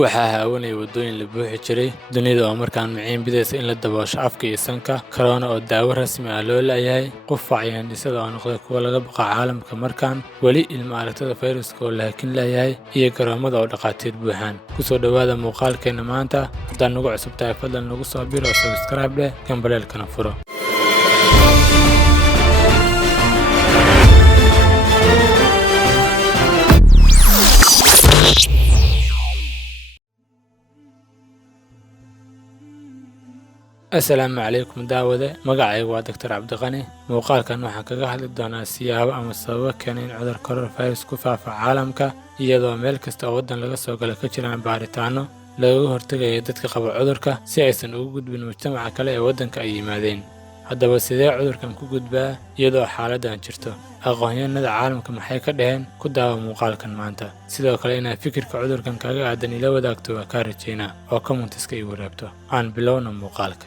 waxaa haawanaya waddooyin la buuxi jiray dunida oo markaan miciin bidaysa in la daboosho afka iyo sanka corona oo daawo rasmi ah loo laayahay qufac iyo hindhisada oo noqday kuwa laga baqa caalamka markaan weli ilma aragtada fayraska oo laakiin laayahay iyo garoomada oo dhaqaatiir buuxaan kusoo dhowaada muuqaalkeena maanta haddaan nagu cusub tahay fadlan nagu soo bir oo subscribe leh gambaleelkana furo السلام عليكم داودة مقعي ودكتور عبد الغني muuqaalkan waxaan kaga hadli doonaa siyaabo ama sababo keena in cudur coronavirus ku faafo caalamka iyadoo meel kasta oo waddan laga soo gala ka jiraan baaritaano looga hortagayo dadka qaba cudurka si aysan ugu gudbin mujtamaca kale ee waddanka ay yimaadeen haddaba sidee cudurkan ku gudbaa iyadoo xaaladdan jirto aqoonyahanada caalamka maxay ka dhaheen ku daawa muuqaalkan maanta sidoo kale inaad fikirka cudurkan kaga aadan ila wadaagto waa kaa rajaynaa oo commentiska ii waraabto aan bilowna muuqaalka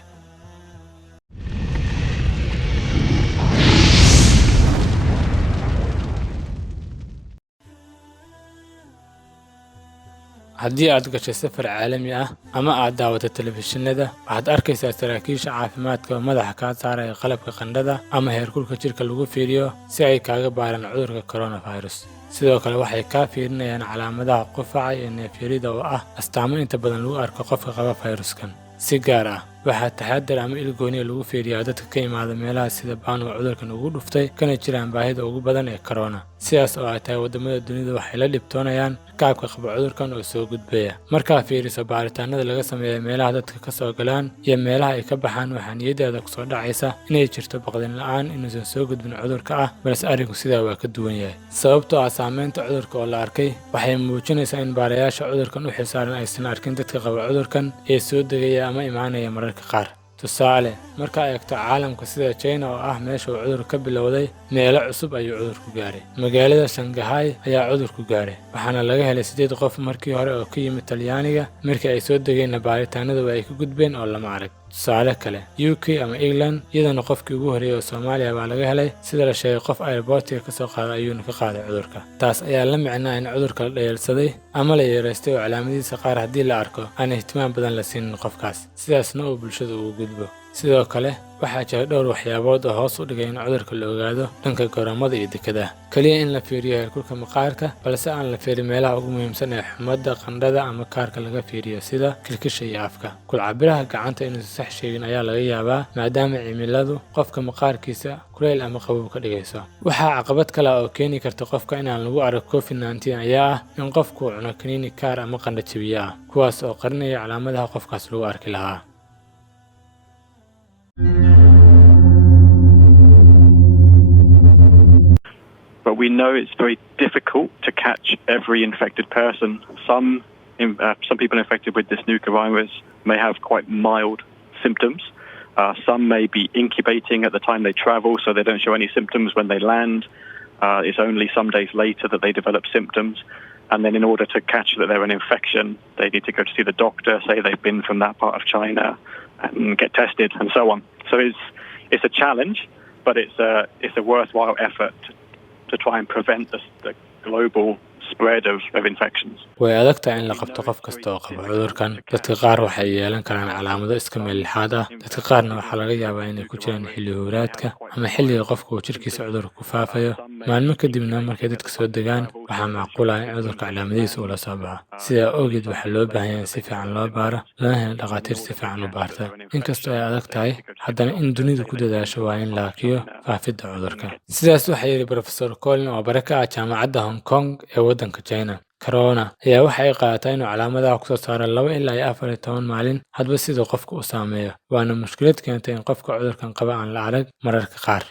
haddii aad gashay safar caalami ah ama aad daawato telefishinada waxaad arkaysaa saraakiisha caafimaadka oo madaxa kaa saaraya qalabka qandhada ama heerkulka jirka lagu fiiriyo si ay kaaga baaraan cudurka coronavirus sidoo kale waxay kaa fiirinayaan calaamadaha qufaca iyo neefyarida oo ah astaamo inta badan lagu arko qofka qaba fayruskan si gaar ah waxaa taxadar ama ilgooniya lagu fiiriyaa dadka ka yimaada meelaha sida baan oo cudurkan ugu dhuftay kana jiraan baahida ugu badan ee corona sidaas oo ay tahay waddamada dunida waxay la dhibtoonayaan kaabka qaba cudurkan oo soo gudbaya markaa fiiriso baaritaanada laga sameeya meelaha dadka ka soo galaan iyo meelaha ay ka baxaan waxaa niyadaada kusoo dhacaysa inay jirto baqdin la'aan inuusan soo gudbin cudurka ah balse arrinku sidaa waa ka duwan yahay sababtoo ah saameynta cudurka oo la arkay waxay muujinaysaa in baarayaasha cudurkan u xilsaaran aysan arkin dadka qaba cudurkan ee soo degaya ama imaanaya mararka qaar tusaale markaa eegto caalamka sida China oo ah meesha uu cudurku ka bilowday meelo cusub ayuu cudurku gaaray magaalada Shanghai ayaa cudurku gaaray waxaana laga helay 8 qof markii hore oo ka yimid Talyaaniga markii ay soo degeen baaritaanada ay ka gudbeen oo lama arag tusaale kale UK ama England iyadana qofkii ugu horeeyay oo Soomaaliya baa laga helay sida la sheegay qof airportiga ka soo qaaday ayuuna ka qaaday cudurka taas ayaa la micnaa in cudurka la dheelsaday ama la yareystay oo calaamadihiisa qaar haddii la arko aan ihtimaam badan la siinin qofkaas sidaasna uu bulshada ugu gudbo sidoo kale waxaa jira dhowr waxyaabood oo hoos u dhigay in cudurka la ogaado dhanka garoomada iyo dekedaha kaliya in la fiiriyo heerkulka maqaarka balse aan la fiirin meelaha ugu muhiimsan ee xumadda qandhada ama kaarka laga fiiriyo sida kilkisha iyo afka kulcabiraha gacanta inuusan sax sheegin ayaa laga yaabaa maadaama cimiladu qofka maqaarkiisa kuleyl ama qabow ka dhigayso waxaa caqabad kale oo keeni karta qofka inaan lagu arag COVID-19 ayaa ah in qofku cuno kaniini kaar ama qandho jabiye ah kuwaas oo qarinaya calaamadaha qofkaas lagu arki lahaa But we know it's very difficult to catch every infected person. Some people infected with this new coronavirus may have quite mild symptoms. Some may be incubating at the time they travel, so they don't show any symptoms when they land. It's only some days later that they develop symptoms. And then in order to catch that they're an infection, they need to go to see the doctor, say they've been from that part of China, and get tested, and so on. So it's a challenge, but it's a worthwhile effort to try and prevent the global spread of infections. way adagtahay in la qabto qof kasta oo qaba cudurkan dadka qaar waxay yeelan karaan calaamado iska meelixaad ah dadka qaarna waxaa laga yaabaa inay ku jiraan xilli huraadka ama xilliga qofka uu jirkiisa cudurka ku faafayo maalmo kadibna markay dadka soo degaan waxaa macquul ah in cudurka calaamadihiisa uu la soo baxo sidaa awgeed waxaa loo baahan yahay in si fiican loo baaro lana helo dhaqaatiir si fiican u baarta inkastoo ay adag tahay haddana in dunidu ku dadaasho waa in la hakiyo faafidda cudurka sidaas waxaa yidhi Professor Colin oo bare ka ah jaamacadda Hong Kong ee waddanka China corona ayaa waxay qaadataa inuu calaamadaha ku soo saaro 2 ilaa 14 maalin hadba sida qofka u saameeyo waana mushkilad keentay in qofka cudurkan qaba aan la arag mararka qaar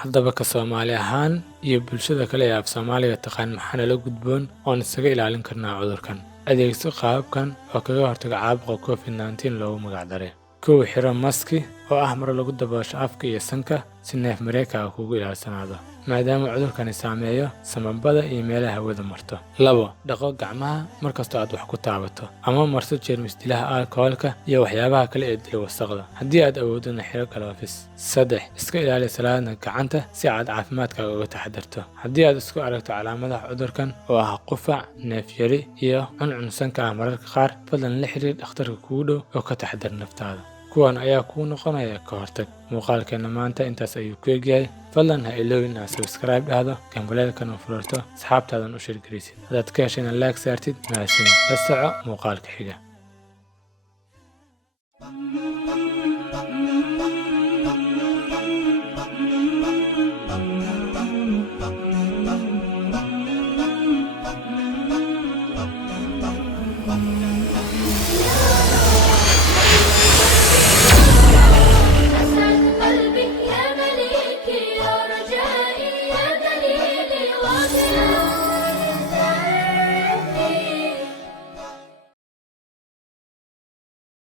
haddaba ka Soomaali ahaan iyo bulshada kale ee af Soomaaliga taqaan maxaa la gudboon oo isaga ilaalin karnaa cudurkan adeegso qaabkan oo kaga hortaga caabuqa COVID-19 loogu magac daray kow xiro maski oo ah mar lagu daboosho afka iyo sanka si neef mareeka kugu ilaalsanaado maadaama cudurkani saameeyo sambabada iyo meelaha hawada marto. 2. Dhaqo gacmaha markastoo aad wax ku taabato ama marso jeermis dilaha alkoholka iyo waxyaabaha kale ee dila wasaqda. Haddii aad awoodona xiro galoofis. 3. Iska ilaali salaadna gacanta si aad caafimaadkaaga uga taxadarto. Haddii aad isku aragto calaamadaha cudurkan oo ah qufac, neef yari iyo cuncunsanka ah mararka qaar, fadlan la xiriir dhakhtarka kugu dhow oo ka taxadar naftaada. kuwan ayaa kuu noqonaya ka hortag. Muuqaalkeena maanta intaas ayuu ku egyahay. fadlan ha iloowin inaad subscribe dhahdo, gambaleelkana furto, asxaabtaadan u sheergaraysid. haddaad ka heshayna like saartid, mahadsanid. la soco muuqaalka xiga.